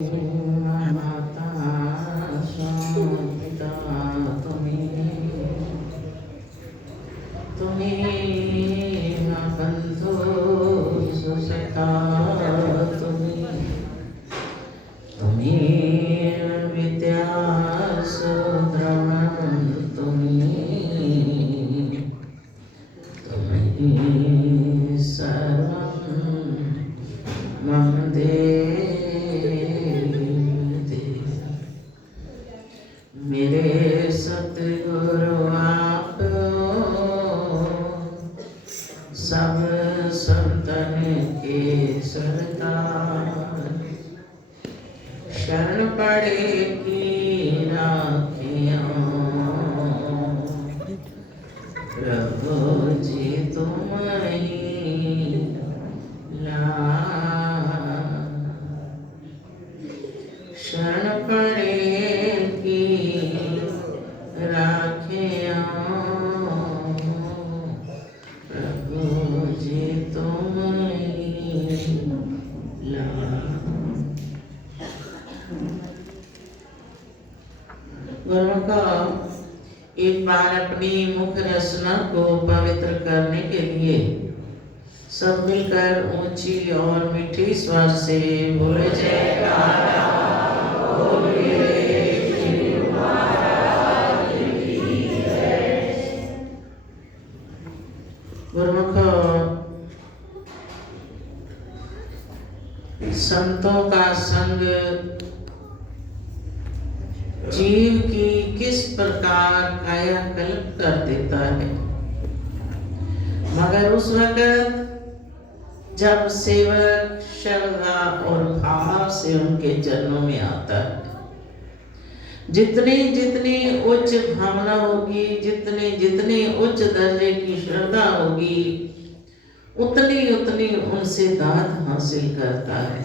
माता पिता तुम्हें बंधु सुसखा तुम्हें विद्या सुद्रमण तुम्हें सर्वं मम मेरे सतगुरु आप सब संतन के सरदार शरण पड़ेगी राखियों प्रभु जी तुम ही ला शरण पड़ेगी राखियों प्रभु जी तुम ही ला। गुरु का एक बार अपनी मुख रचना को पवित्र करने के लिए सब मिलकर ऊंची और मीठी स्वर से बोले जयकारा बोलिए। गुरुमुख संतों का संग जीव की किस प्रकार कायाकल्प कर देता है, मगर उस वक्त जब सेवक श्रद्धा और भाव से उनके चरणों में आता है, जितनी जितनी उच्च भावना होगी, जितनी जितनी उच्च दर्जे की श्रद्धा होगी, उतनी उतनी उनसे दाद हासिल करता है।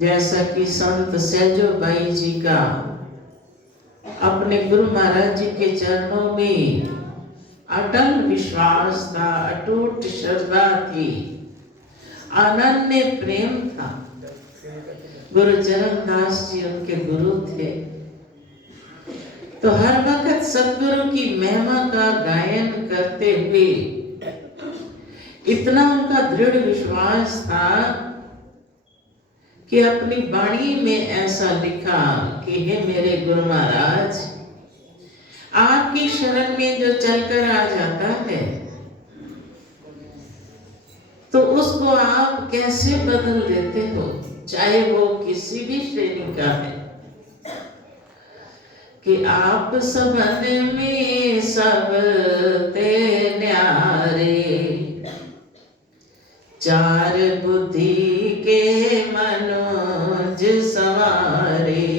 जैसा कि संत सहजो बाई जी का अपने गुरु महाराज जी के चरणों में अटल विश्वास था, अटूट श्रद्धा थी, अनन्य प्रेम था। गुरु चरणदास जी उनके गुरु थे, तो हर वक्त सतगुरु की महिमा का गायन करते हुए इतना उनका दृढ़ विश्वास था कि अपनी वाणी में ऐसा लिखा कि हे मेरे गुरु महाराज, आपकी शरण में जो चलकर आ जाता है तो उसको आप कैसे बदल देते हो, चाहे वो किसी भी श्रेणी का है, कि आप सबन में सब ते न्यारे, चार बुद्धि के मनोज सवारे,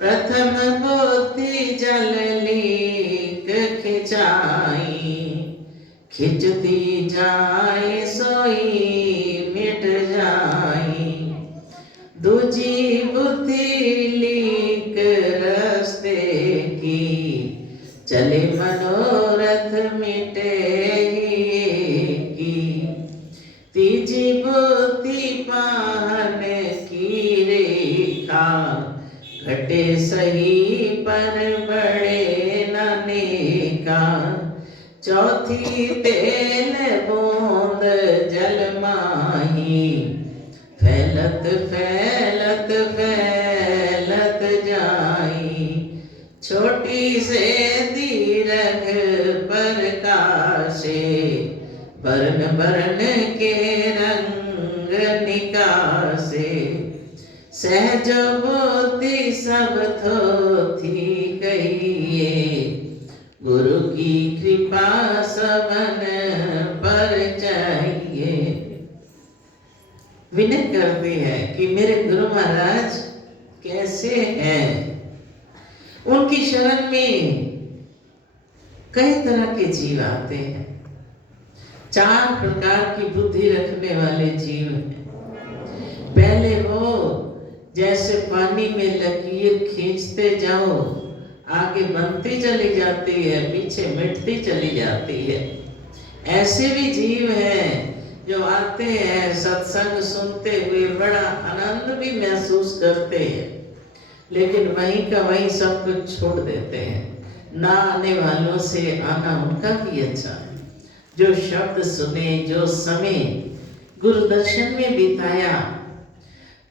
प्रथम बुद्धि जल लीक खिंचाई, खिंचती जाए सोई मिट जाई, दूजी बुद्धि लीक रस्ते की, चले मनोरथ मिटे की, तीजी बुद्धि पाहन की रेखा, घटे सही पर बड़े ननेका, चौथी तेल बूंद जल माही, फैलत फैलत फैलत जाई, छोटी से दीर्घ प्रकाशे, बरन बरन के रंग निकासे, सहज बुद्धि सब थोथी कहिए, गुरु की कृपा सबन पर चाहिए। विनय करते हैं कि मेरे गुरु महाराज कैसे हैं। उनकी शरण में कई तरह के जीव आते हैं, चार प्रकार की बुद्धि रखने वाले जीव हैं। पहले वो जैसे पानी में लकीर खींचते जाओ, आगे बनती चली जाती है, पीछे मिटती चली जाती है। ऐसे भी जीव हैं जो आते हैं सत्संग सुनते हुए बड़ा आनंद भी महसूस करते हैं, लेकिन वहीं का वहीं सब कुछ छोड़ देते हैं। ना आने वालों से आना उनका भी अच्छा है। जो शब्द सुने, जो समय गुरु दर्शन में बिताया,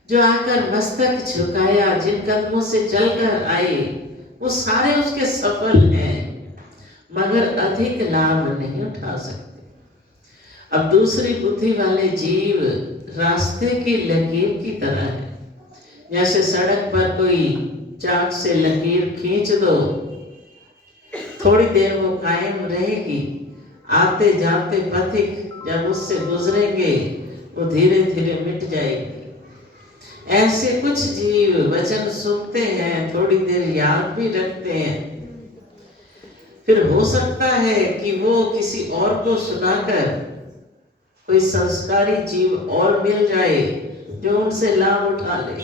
जो आकर मस्तक झुकाया, जिन कदमों से चलकर आए, वो सारे उसके सफल हैं, मगर अधिक लाभ नहीं उठा सकते। अब दूसरी बुद्धि वाले जीव रास्ते की लकीर की तरह है। जैसे सड़क पर कोई चाक से लकीर खींच दो, थोड़ी देर वो कायम रहेगी, आते जाते पथिक जब उससे गुजरेंगे वो धीरे धीरे मिट जाएगी। ऐसे कुछ जीव वचन सुनते हैं, थोड़ी देर याद भी रखते हैं, फिर हो सकता है कि वो किसी और को सुनाकर कोई संस्कारी जीव और मिल जाए जो उनसे लाभ उठा ले,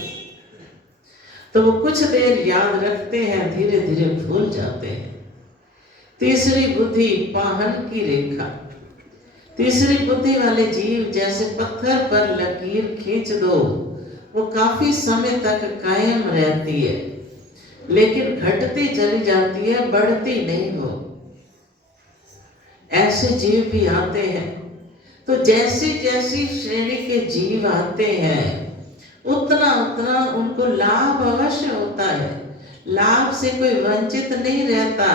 तो वो कुछ देर याद रखते हैं, धीरे धीरे भूल जाते हैं। तीसरी बुद्धि पाहन की रेखा। तीसरी बुद्धि वाले जीव जैसे पत्थर पर लकीर खींच दो, वो काफी समय तक कायम रहती है, लेकिन घटती चली जाती है, बढ़ती नहीं हो। ऐसे जीव भी आते हैं। तो जैसी जैसी श्रेणी के जीव आते हैं, उतना उतना उनको लाभ अवश्य होता है। लाभ से कोई वंचित नहीं रहता।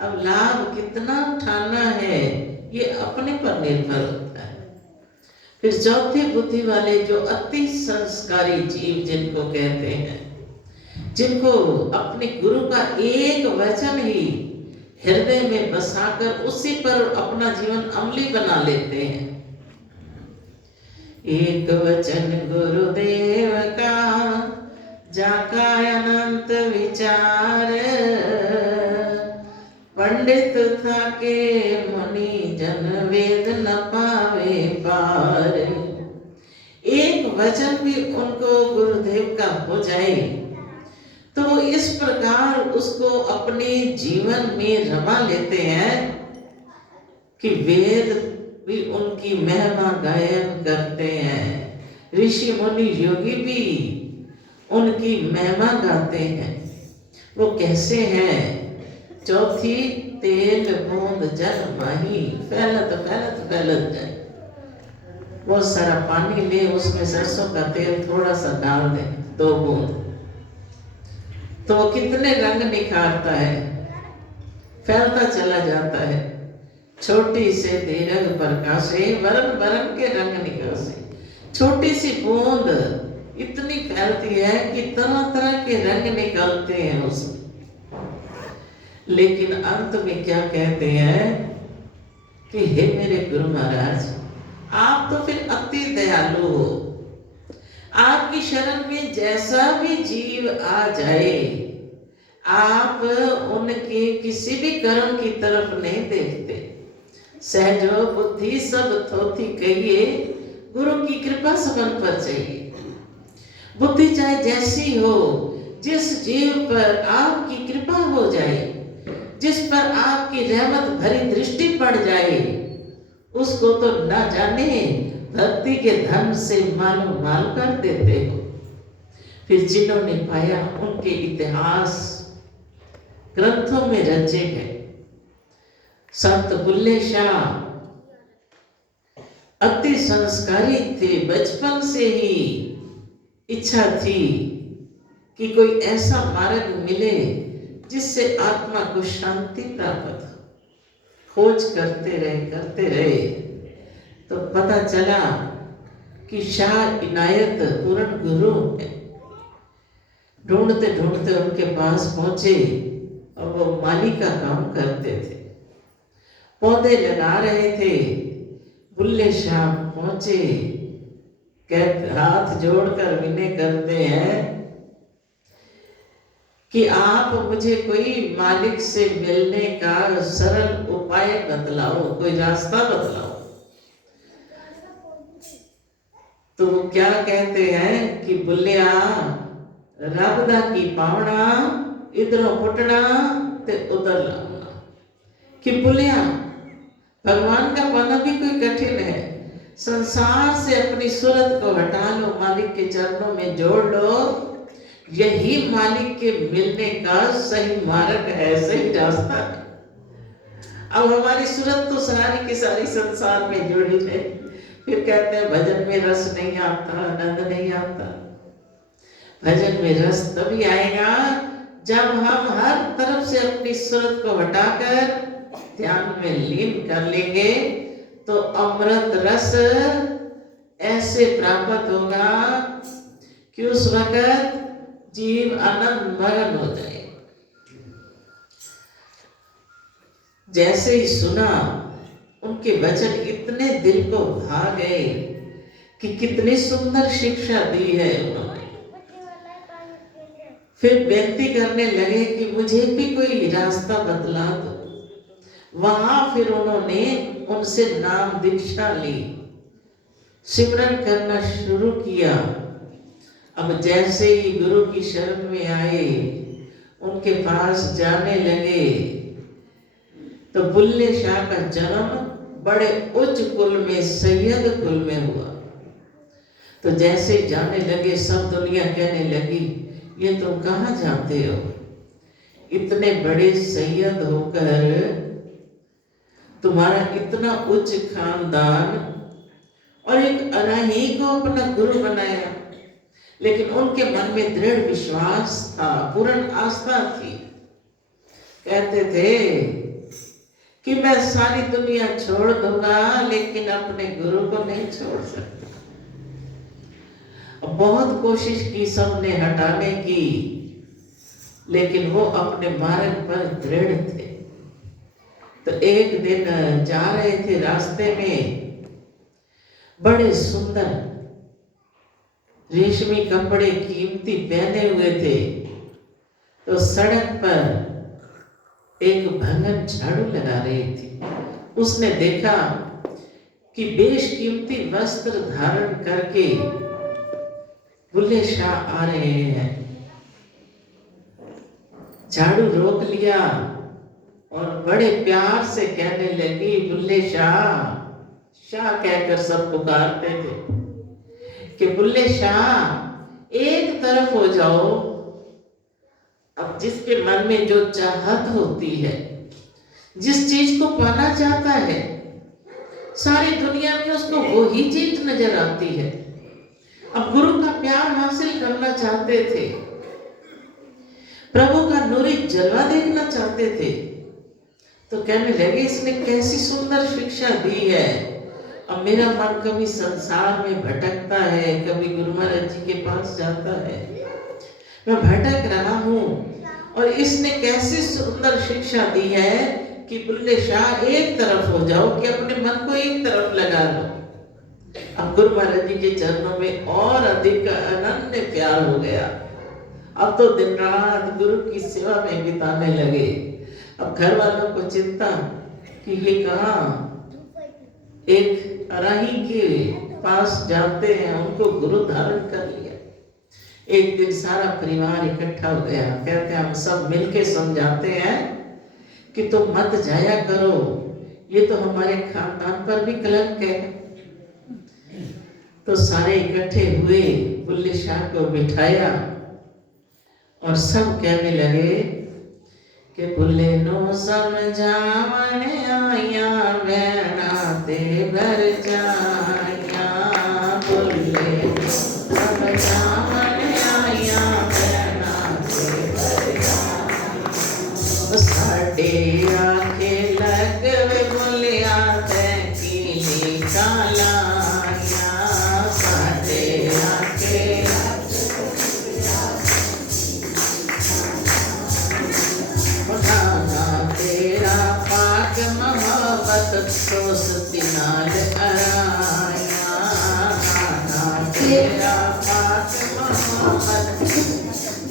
अब लाभ कितना उठाना है ये अपने पर निर्भर होता है। फिर चौथी बुद्धि वाले जो अति संस्कारी जीव जिनको कहते हैं, जिनको अपने गुरु का एक वचन ही हृदय में बसाकर उसी पर अपना जीवन अमली बना लेते हैं। एक वचन गुरुदेव का जाका अनंत विचार, पंडित था के मुनि जन वेद न पावे पार। एक वचन भी उनको गुरुदेव का हो जाए तो वो इस प्रकार उसको अपने जीवन में रमा लेते हैं कि वेद भी उनकी महिमा गायन करते हैं, ऋषि मुनि योगी भी उनकी महिमा गाते हैं। वो कैसे हैं? चौथी तेल बूंद जल माही, फैलत फैलत फैलत जाए। बहुत सारा पानी ले, उसमें सरसों का तेल थोड़ा सा डाल दे, 2 बूंद, तो वो कितने रंग निखारता है, फैलता चला जाता है। छोटी से दीर्घ प्रकाशे वरण वरण के रंग निकासे। छोटी सी बूंद इतनी फैलती है कि तरह तरह के रंग निकलते हैं उसमें। लेकिन अंत में क्या कहते हैं कि हे मेरे गुरु महाराज, आप तो फिर अति दयालु हो। आपकी शरण में जैसा भी जीव आ जाए, आप उनके किसी भी कर्म की तरफ नहीं देखते। सहजो बुद्धि सब थोथी कहिए, गुरु की कृपा सबन पर चाहिए। बुद्धि चाहे जैसी हो, जिस जीव पर आपकी कृपा हो जाए, जिस पर आपकी रहमत भरी दृष्टि पड़ जाए, उसको तो न जाने भक्ति के धन से मालो माल कर देते हो। फिर जिन्होंने पाया उनके इतिहास ग्रंथों में रचे गए। संत बुल्ले शाह अति संस्कारी थे। बचपन से ही इच्छा थी कि कोई ऐसा मार्ग मिले जिससे आत्मा को शांति प्राप्त हो। खोज करते रहे तो पता चला कि शाह इनायत पूर्ण गुरु है। ढूंढते ढूंढते उनके पास पहुंचे और वो माली का काम करते थे, पौधे लगा रहे थे। बुल्ले शाह पहुंचे, कहते हाथ जोड़कर विनय करते हैं कि आप मुझे कोई मालिक से मिलने का सरल उपाय बतलाओ, कोई रास्ता बतलाओ। तो वो क्या कहते हैं कि बुल्लिया रब दा की पावना, इधरों पुटना ते उधर लाना। कि बुल्लिया भगवान का पाना भी कोई कठिन है, संसार से अपनी सूरत को हटा लो, मालिक के चरणों में जोड़ लो। यही मालिक के मिलने का सही मार्ग है, सही रास्ता है। अब हमारी सूरत तो सारी की सारी संसार में जुड़ी है। फिर कहते हैं भजन में रस नहीं आता, आनंद नहीं आता। भजन में रस तभी आएगा जब हम हर तरफ से अपनी सूरत को हटाकर ध्यान में लीन कर लेंगे, तो अमृत रस ऐसे प्राप्त होगा कि उस वक्त जीव आनंद मगन हो जाए। जैसे ही सुना, उनके वचन इतने दिल को भा गए कि कितनी सुंदर शिक्षा दी है उन्होंने। फिर बेनती करने लगे कि मुझे भी कोई रास्ता बतला दो। वहां फिर उन्होंने उनसे नाम दीक्षा ली, सिमरन करना शुरू किया। अब जैसे ही गुरु की शरण में आए, उनके पास जाने लगे, तो बुल्ले शाह का जन्म बड़े उच्च कुल में, सैयद कुल में हुआ। तो जैसे जाने लगे, सब दुनिया कहने लगी, ये तुम कहाँ जाते हो? इतने बड़े सैयद होकर तुम्हारा इतना उच्च खानदान, और एक अराही को अपना गुरु बनाया। लेकिन उनके मन में दृढ़ विश्वास था, पूर्ण आस्था थी। कहते थे कि मैं सारी दुनिया छोड़ दूंगा, लेकिन अपने गुरु को नहीं छोड़ सकता। बहुत कोशिश की सबने हटाने की, लेकिन वो अपने मार्ग पर दृढ़ थे। तो एक दिन जा रहे थे, रास्ते में बड़े सुंदर रेशमी कपड़े कीमती पहने हुए थे। तो सड़क पर एक भंगन झाड़ू लगा रही थी। उसने देखा कि बेशकीमती वस्त्र धारण करके बुल्ले शाह आ रहे हैं। झाड़ू रोक लिया और बड़े प्यार से कहने लगी, बुल्ले शाह। शाह कहकर सब पुकारते थे कि बुल्ले शाह एक तरफ हो जाओ। अब जिसके मन में जो चाहत होती है, जिस चीज को पाना चाहता है, सारी दुनिया में उसको वो ही चीज नजर आती है। अब गुरु का प्यार हासिल करना चाहते थे, प्रभु का नूरी जलवा देखना चाहते थे। तो कहने लगे, इसने कैसी सुंदर शिक्षा दी है। अब मेरा मन कभी संसार में भटकता है, कभी गुरु महाराज जी के पास जाता है, मैं भटक रहा हूँ। और इसने कैसी सुंदर शिक्षा दी है कि बुल्ले शाह एक तरफ हो जाओ, कि अपने मन को एक तरफ लगा लो। अब गुरु महाराज जी के चरणों में और अधिक अनन्य प्यार हो गया। अब तो दिन रात गुरु की सेवा में बिताने लगे। अब घर वालों को चिंता कि ये कहाँ एक अराही के पास जाते हैं, उनको गुरु धारण कर लिया। एक दिन सारा परिवार इकट्ठा हो गया। कहते हैं हम सब मिलके समझाते हैं कि तुम मत जाया करो, ये तो हमारे खानदान पर भी कलंक है। तो सारे इकट्ठे हुए, बुल्ले शाह को बिठाया और सब कहने लगे कि बुल्ले नो समझावन आया, बैना ते भर जाया। बुल्ले नो समझावन आया, बैना ते भर जाया। साडे आखे लगवे बुलिया ते कीली कालाया। साडे आखे तेरा पाक मोहब्बत सोसती नाल आया। तेरा पाक मोहब्बत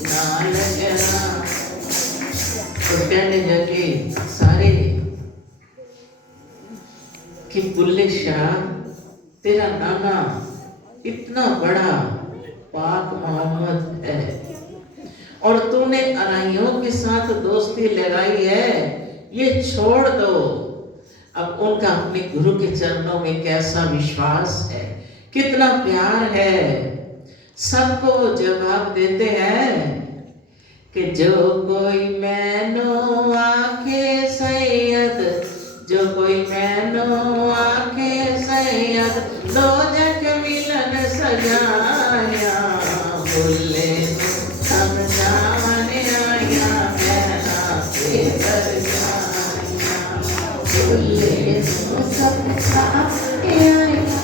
नाल गया। तो कहने लगे सारे कि बुल्ले शाह, तेरा नाना इतना बड़ा पाक मोहम्मद है और तूने अराइयों के साथ दोस्ती लगाई है, ये छोड़ दो। अब उनका अपने गुरु के चरणों में कैसा विश्वास है, कितना प्यार है। सबको वो जवाब देते हैं कि जो कोई मैनो आखे सैयद, जो कोई मैनो आखे सैयद, दो जग मिलन सजाया, बोले समझाने आया कहना के बरसाया, बोले समझाने आया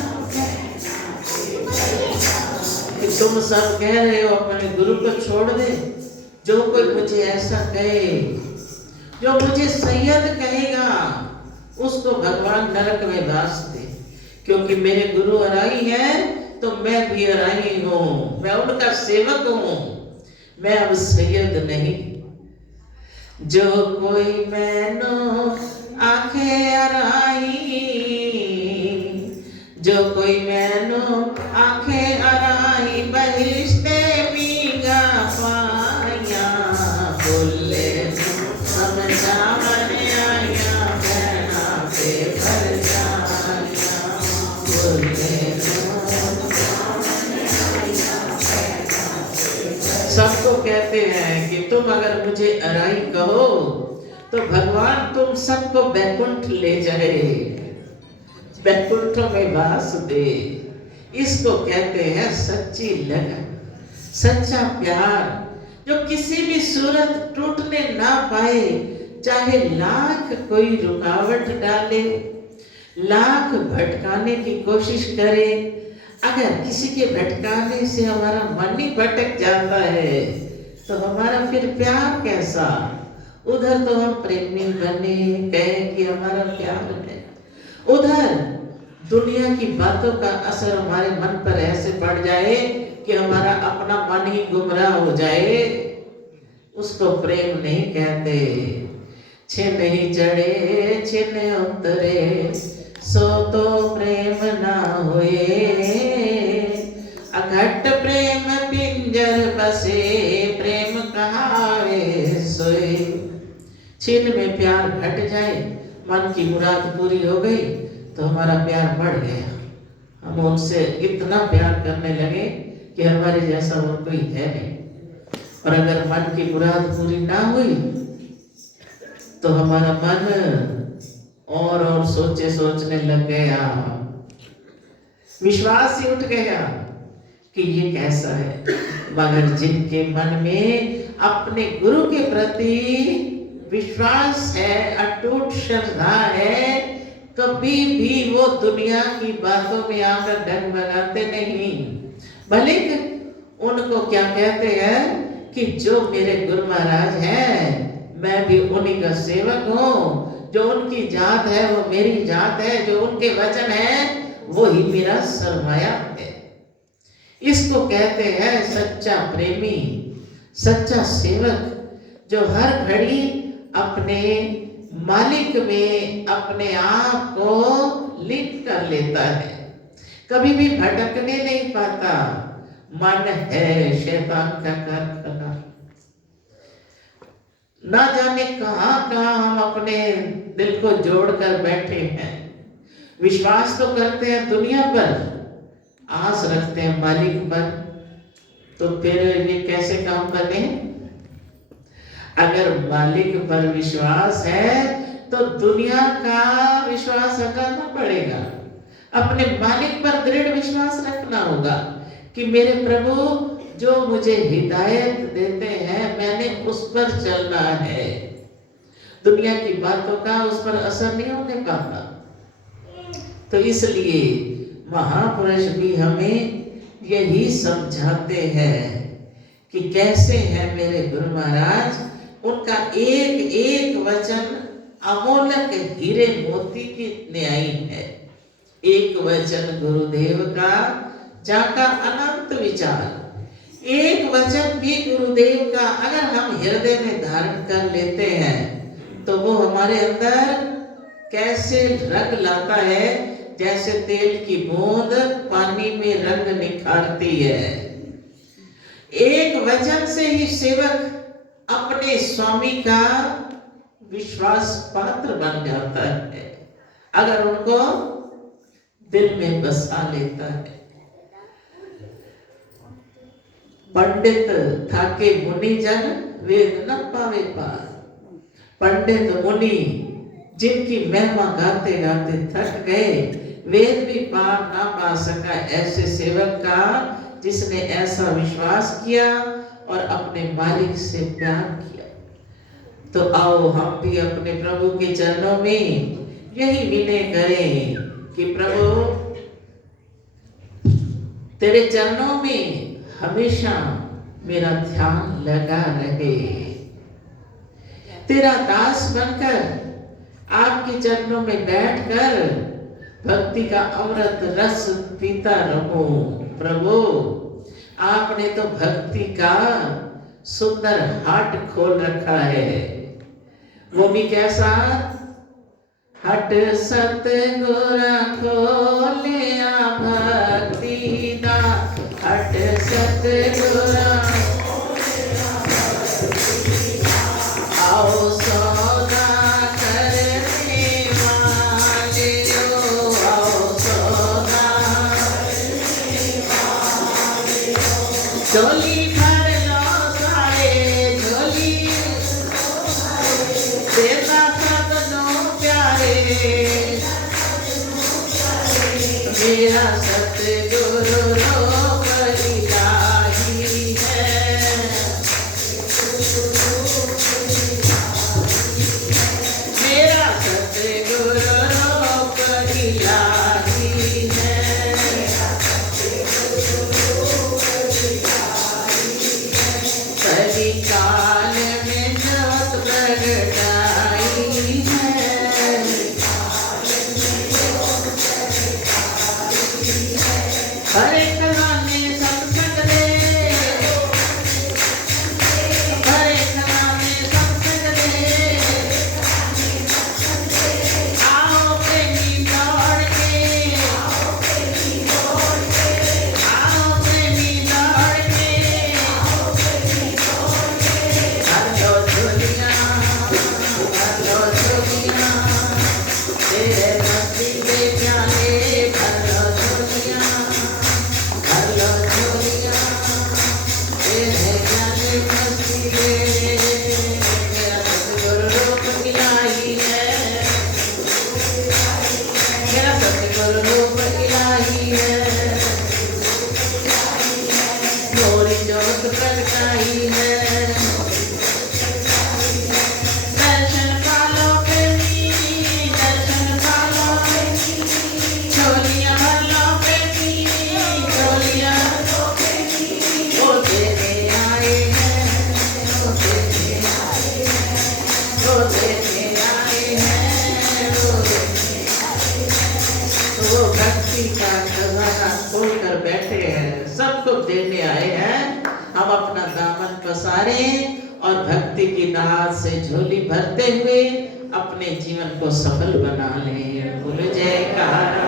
कि तुम सब कह रहे हो अपने गुरु को छोड़ दे। जो कोई मुझे ऐसा कहे, जो मुझे सैयद कहेगा, उसको भगवान नरक में डाल दे, क्योंकि मेरे गुरु अराई है तो मैं भी अराई हूँ, मैं उनका सेवक हूँ, मैं अब सैयद नहीं। जो कोई मैनो आखे अराई, जो कोई मैनो आखे अराई, बहिश्ते पीगा पाया, बोले समझाने आया कहना पे बरसाया, बोले सबको कहते हैं कि तुम अगर मुझे अराई कहो तो भगवान तुम सबको बैकुंठ ले जाए, बैकुंठ में वास दे। इसको कहते हैं सच्ची लगन, सच्चा प्यार, जो किसी भी सूरत टूटने ना पाए, चाहे लाख कोई रुकावट डाले, लाख भटकाने की कोशिश करे। अगर किसी के भटकाने से हमारा मन ही भटक जाता है तो हमारा फिर प्यार कैसा। उधर तो हम प्रेमी बने, कहें कि हमारा प्यार है, उधर दुनिया की बातों का असर हमारे मन पर ऐसे पड़ जाए कि हमारा अपना मन ही गुमराह हो जाए, उसको प्रेम नहीं कहते। छिन ही चढ़े छिन उतरे, सो तो प्रेम ना हुए, अघट प्रेम पिंजर बसे, प्रेम कहावे सोए। छिन में प्यार घट जाए, मन की मुराद पूरी हो गई तो हमारा प्यार बढ़ गया, हम उनसे इतना प्यार करने लगे कि हमारे जैसा और कोई है नहीं। और अगर मन की मुराद पूरी ना हुई तो हमारा मन और सोचने लग गया, विश्वास ही उठ गया कि ये कैसा है। मगर जिनके मन में अपने गुरु के प्रति विश्वास है, अटूट श्रद्धा है, कभी भी वो दुनिया की बातों में आकर डगमगाते नहीं। भले उनको क्या कहते हैं कि जो मेरे गुरु महाराज हैं, मैं भी उन्हीं का सेवक हूँ, जो उनकी जात है वो मेरी जात है, जो उनके वचन है वो ही मेरा सरमाया है। इसको कहते हैं सच्चा प्रेमी, सच्चा सेवक, जो हर घड़ी अपने मालिक में अपने आप को लीन कर लेता है, कभी भी भटकने नहीं पाता। मन है शैतान का कारखाना, ना जाने कहां कहां हम अपने दिल को जोड़कर बैठे हैं। विश्वास तो करते हैं दुनिया पर, आस रखते हैं मालिक पर, तो फिर ये कैसे काम करने। अगर मालिक पर विश्वास है तो दुनिया का विश्वास हटाना पड़ेगा, अपने मालिक पर दृढ़ विश्वास रखना होगा कि मेरे प्रभु जो मुझे हिदायत देते हैं मैंने उस पर चलना है। दुनिया की बातों का उस पर असर नहीं होने पाता। तो इसलिए महापुरुष भी हमें यही समझाते हैं कि कैसे है मेरे गुरु महाराज, उनका एक एक वचन अमोलक हीरे मोती की न्यायी है। एक वचन गुरुदेव का जाका अनंत विचार, एक वचन भी गुरुदेव का अगर हम हृदय में धारण कर लेते हैं तो वो हमारे अंदर कैसे रंग लाता है, जैसे तेल की बूंद पानी में रंग निखारती है। एक वचन से ही सेवक अपने स्वामी का विश्वास पात्र बन जाता है। अगर उनको दिल में बसा लेता है। पंडित थाके मुनि जन वेद न पावे पार। पंडित मुनि जिनकी महिमा गाते गाते थक गए, वेद भी पार ना पा सका ऐसे सेवक का जिसने ऐसा विश्वास किया और अपने मालिक से प्यार किया। तो आओ हम भी अपने प्रभु के चरणों में यही विनय करें कि प्रभु तेरे चरणों में हमेशा मेरा ध्यान लगा रहे। तेरा दास बनकर आपके चरणों में बैठकर भक्ति का अमृत रस पीता रहूं। प्रभु आपने तो भक्ति का सुंदर हाट खोल रखा है। वो भी कैसा? हट सतगुरा खोलिया भक्ति दा। हट सतगुरा आओ सौदा करने वालियो, आओ सौदा झोली भर लो सारे, झोली देता सदनों प्यारे। मेरा सतगुरु रूप इलाही है। मेरा सतगुरु रूप इलाही है। सभी काल में जोत प्रगटाई है। हरे कलाने सत्संग दे, हरे कलाने सत्संग दे। आओ प्रेमी दौड़ के, आओ प्रेमी दौड़ के। हर लो झोलियां, हर लो झोलियां, तेरे मस्ती के प्याले भर लो झोलियां, भर लो झोलियां, तेरे प्याले मस्ती के। मेरा सतगुरु रूप इलाही है। मेरा सतगुरु रूप इलाही है। मोरी जोत प्रगटाई है। दर्शन पालो प्रेमी, दर्शन पालो। झोलियां भर लो प्रेमी, झोलियां वो देने आए हैं, वो देने आए हैं, वो देने आए हैं, वो भक्ति का खजाना खोलकर बैठे हैं, सबको देने आए हैं। हम अपना दामन पसारें और भक्ति की दात से झोली भरते हुए अपने जीवन को सफल बना लें। बोलो जयकार।